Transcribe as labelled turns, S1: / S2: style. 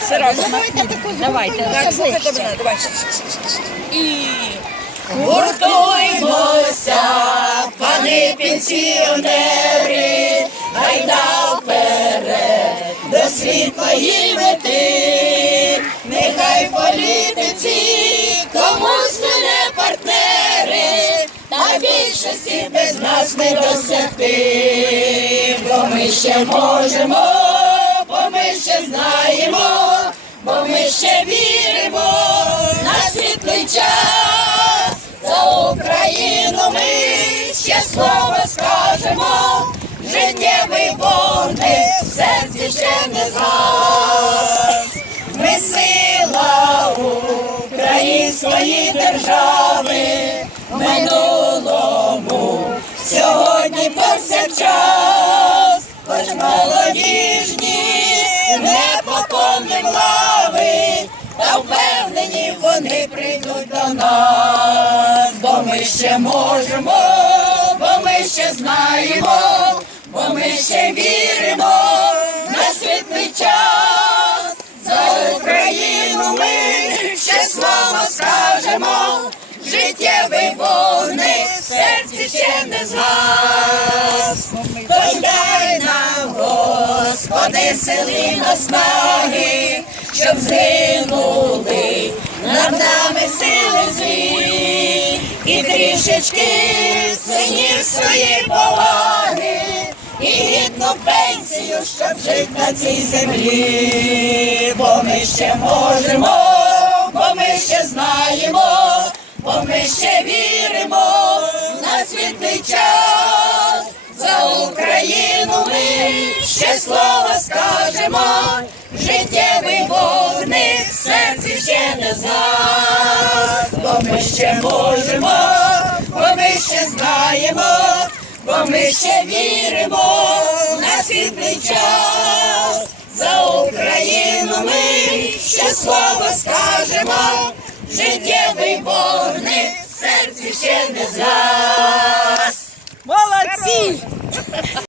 S1: Все разом. Давайте.
S2: Так, слухайте мене, давай.
S1: І
S2: Гуртуймося, пани пенсіонери, гайда вперед до світлої мети, нехай політиці комусь ми не партнери, та більшості без нас не досягти, бо ми ще можемо, бо ми ще знаємо, бо ми ще віримо на світлий час. За Україну ми ще слово скажемо, життєвий вогник в серці ще не згас. Ми сила української держави минулому, сьогодні не поповним лави, та впевнені вони прийдуть до нас, бо ми ще можемо, бо ми ще знаємо, бо ми ще віримо на світлий час. За Україну ми ще слово скажемо, життєвий вогник в серці ще не згас. Господи, сили наснаги, щоб згинули. Над нами сили злі, і трішечки синів свої поваги, і гідну пенсію, щоб жити на цій землі, бо ми ще можемо, бо ми ще знаємо, бо ми ще віримо на світлий час. Скажемо, життєвий вогник серці ще не згас, бо ми ще можемо, бо ми ще знаємо, бо ми ще віримо на світлий час. За Україну ми ще слово скажемо, життєвий вогник серці ще не згас.